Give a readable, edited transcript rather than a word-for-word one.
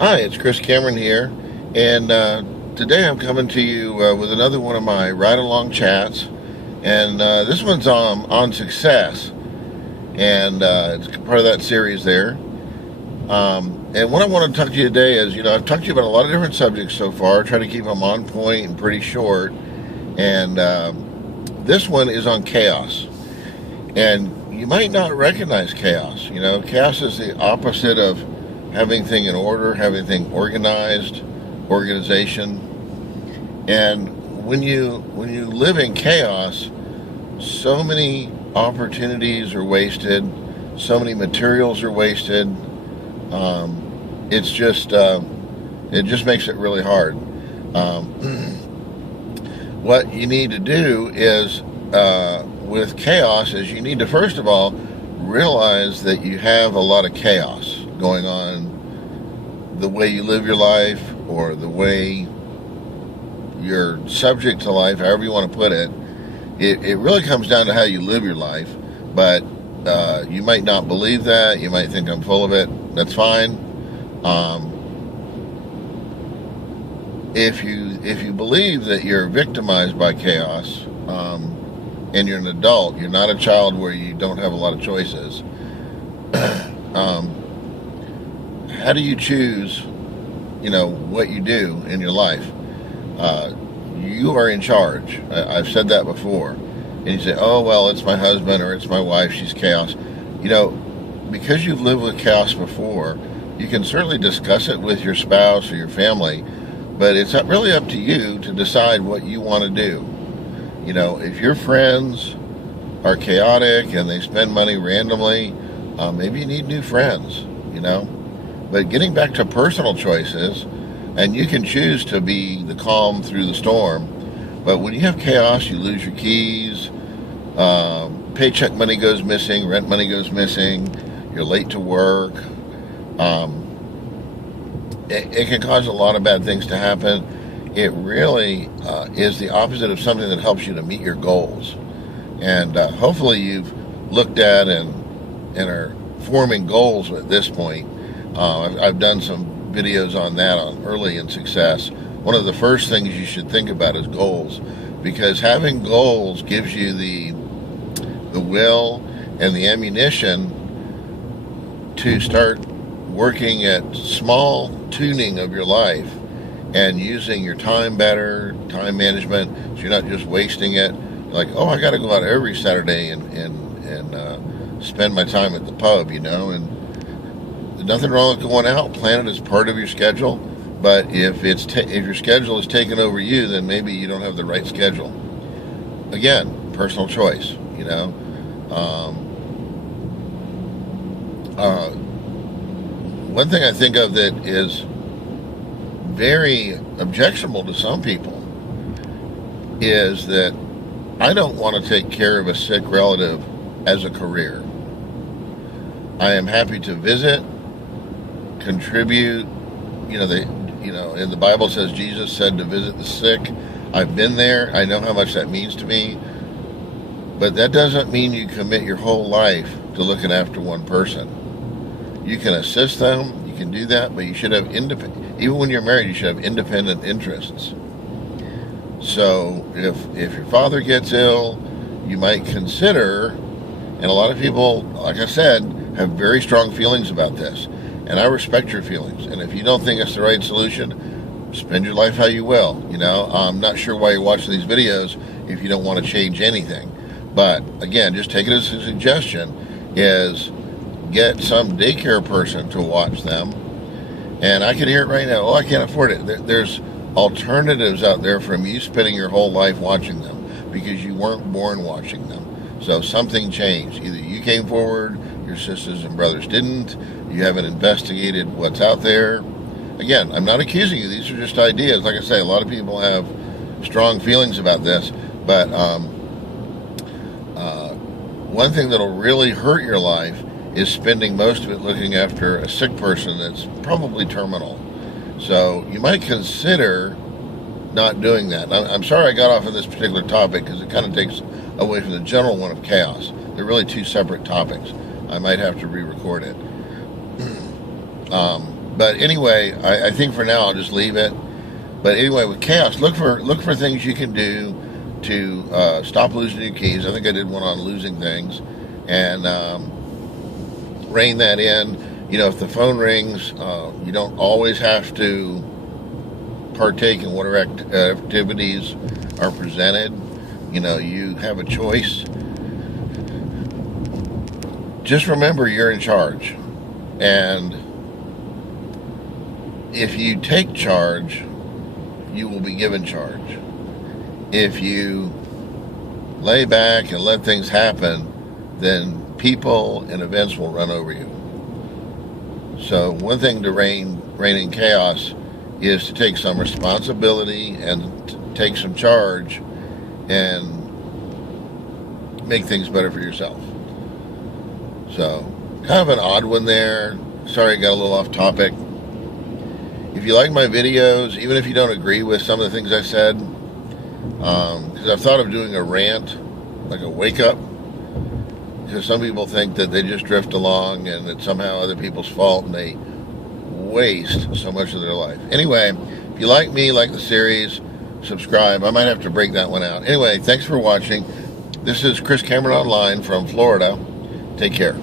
Hi, it's Chris Cameron here, and today I'm coming to you with another one of my ride-along chats, and this one's on success, and it's part of that series there. And what I want to talk to you today is, I've talked to you about a lot of different subjects so far, try to keep them on point and pretty short, and this one is on chaos. And you might not recognize chaos. Chaos is the opposite of having things in order, having things organized, organization. And when you live in chaos, so many opportunities are wasted, so many materials are wasted. It's just it just makes it really hard. Um, what you need to do is with chaos is you need to first of all realize that you have a lot of chaos going on, the way you live your life or the way you're subject to life, however you want to put it. It really comes down to how you live your life, but you might not believe that. You might think I'm full of it. That's fine. Um, if you believe that you're victimized by chaos, and you're an adult, you're not a child where you don't have a lot of choices. um, how do you choose, what you do in your life? You are in charge. I've said that before. And you say, oh, well, it's my husband or it's my wife, she's chaos. Because you've lived with chaos before, you can certainly discuss it with your spouse or your family, but it's not really up to you to decide what you want to do. If your friends are chaotic and they spend money randomly, maybe you need new friends, But getting back to personal choices, and you can choose to be the calm through the storm, but when you have chaos, you lose your keys, paycheck money goes missing, rent money goes missing, you're late to work. It can cause a lot of bad things to happen. It really is the opposite of something that helps you to meet your goals. And hopefully you've looked at and are forming goals at this point. I've done some videos on that on early in success. One of the first things you should think about is goals, because having goals gives you the will and the ammunition to start working at small tuning of your life and using your time better, time management, so you're not just wasting it. Like, oh, I got to go out every Saturday and spend my time at the pub, and there's nothing wrong with going out. Plan it as part of your schedule, but if your schedule is taken over you, then maybe you don't have the right schedule. Again, personal choice, One thing I think of that is very objectionable to some people is that I don't want to take care of a sick relative as a career. I am happy to visit, contribute. In the Bible says Jesus said to visit the sick. I've been there. I know how much that means to me. But that doesn't mean you commit your whole life to looking after one person. You can assist them. You can do that, but you should have even when you're married, you should have independent interests. So if your father gets ill, you might consider, and a lot of people, like I said, have very strong feelings about this. And I respect your feelings. And if you don't think it's the right solution, spend your life how you will. I'm not sure why you're watching these videos if you don't want to change anything. But again, just take it as a suggestion, is get some daycare person to watch them. And I can hear it right now. Oh, I can't afford it. There's alternatives out there from you spending your whole life watching them because you weren't born watching them. So something changed. Either you came forward, your sisters and brothers didn't, you haven't investigated what's out there. Again, I'm not accusing you. These are just ideas. Like I say, a lot of people have strong feelings about this, but one thing that'll really hurt your life is spending most of it looking after a sick person that's probably terminal. So you might consider not doing that. I'm sorry I got off of this particular topic because it kind of takes away from the general one of chaos. They're really two separate topics. I might have to re-record it. But anyway, I think for now I'll just leave it. But anyway, with Chaos, look for things you can do to stop losing your keys. I think I did one on losing things, and rein that in. You know, if the phone rings, you don't always have to partake in whatever activities are presented. You know, you have a choice. Just remember you're in charge. And if you take charge, you will be given charge. If you lay back and let things happen, then people and events will run over you. So one thing to reign in chaos is to take some responsibility and take some charge and make things better for yourself. So, kind of an odd one there. Sorry I got a little off topic. If you like my videos, even if you don't agree with some of the things I said, because I've thought of doing a rant, like a wake-up, because some people think that they just drift along and it's somehow other people's fault and they waste so much of their life. Anyway, if you like me, like the series, subscribe. I might have to break that one out. Anyway, thanks for watching. This is Chris Cameron Online from Florida. Take care.